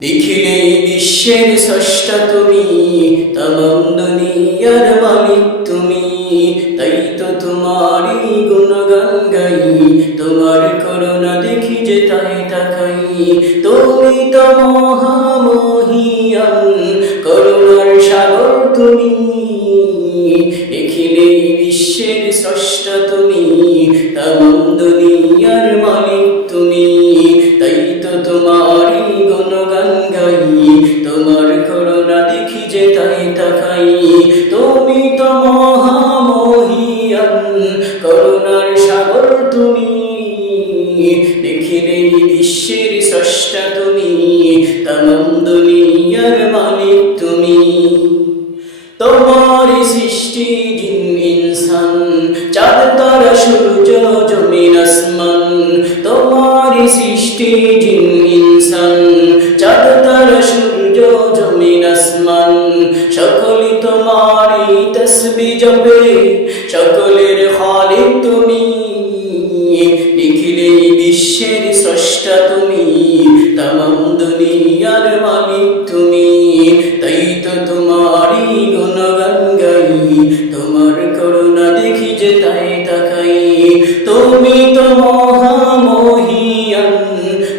দেখিলেই বিশ্বের স্রষ্টা তুমি, তমাম দুনিয়ার মালিক তুমি। তাই তো তোমারই গুণগান গাই, তোমার করুণা দেখি যে তাই তাকাই। তুমি তো মহামহিয়ান, করুণার সাগর তুমি। দেখিলেই বিশ্বের স্রষ্টা তুমি, তমাম দুনিয়ার মালিক তুমি। তাই তো তোমারই গুণগান গাই, তোমার করুণা দেখি যে তাই তাকাই। তুমি তো মহামহিয়ান, করুণার সাগর তুমি। দেখিলেই বিশ্বের স্রষ্টা তুমি, তমাম দুনিয়ার মালিক তুমি। তোমার সৃষ্টি জিন ইনসান, চাঁদ তারা সূর্য জমিন আসমান। তোমার সৃষ্টি জিন ইনসান, চাঁদ তারা সূর্য জমিন আসমান। সকলে তোমারই তসবিহ জপে, সকলের খালিক তুমি। দেখিলেই বিশ্বের স্রষ্টা তুমি, তমাম দুনিয়ার মালিক তুমি। তাই তো তোমারই গুণগান গাই, তোমার করুণা দেখি যে তাই তাকাই। তুমি তো মহামহিয়ান,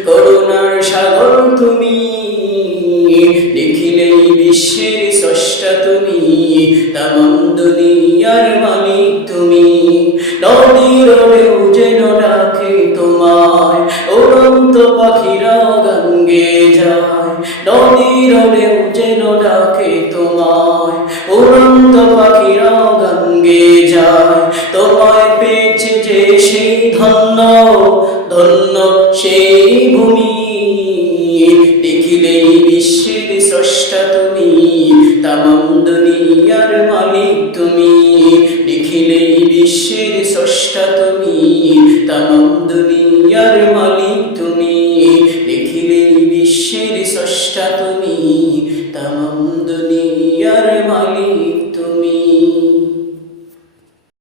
করুণার সাগর তুমি। দেখিলেই বিশ্বের স্রষ্টা তুমি, তমাম দুনিয়ার মালিক তুমি। নদীর ঢেউ যেন ডাকে তোমায়, উড়ন্ত পাখিরা গান গেয়ে যায়। নদীর ঢেউ যেন ডাকে তোমায়, উড়ন্ত পাখিরা গান গেয়ে যায়। তোমায় পেয়েছে যে সেই ধন্য, ধন্য সেই ভূমি। দেখিলেই বিশ্বের স্রষ্টা তুমি, তমাম দুনিয়ার মালিক তুমি। দেখিলেই বিশ্বের স্রষ্টা তুমি, তমাম দুনিয়ার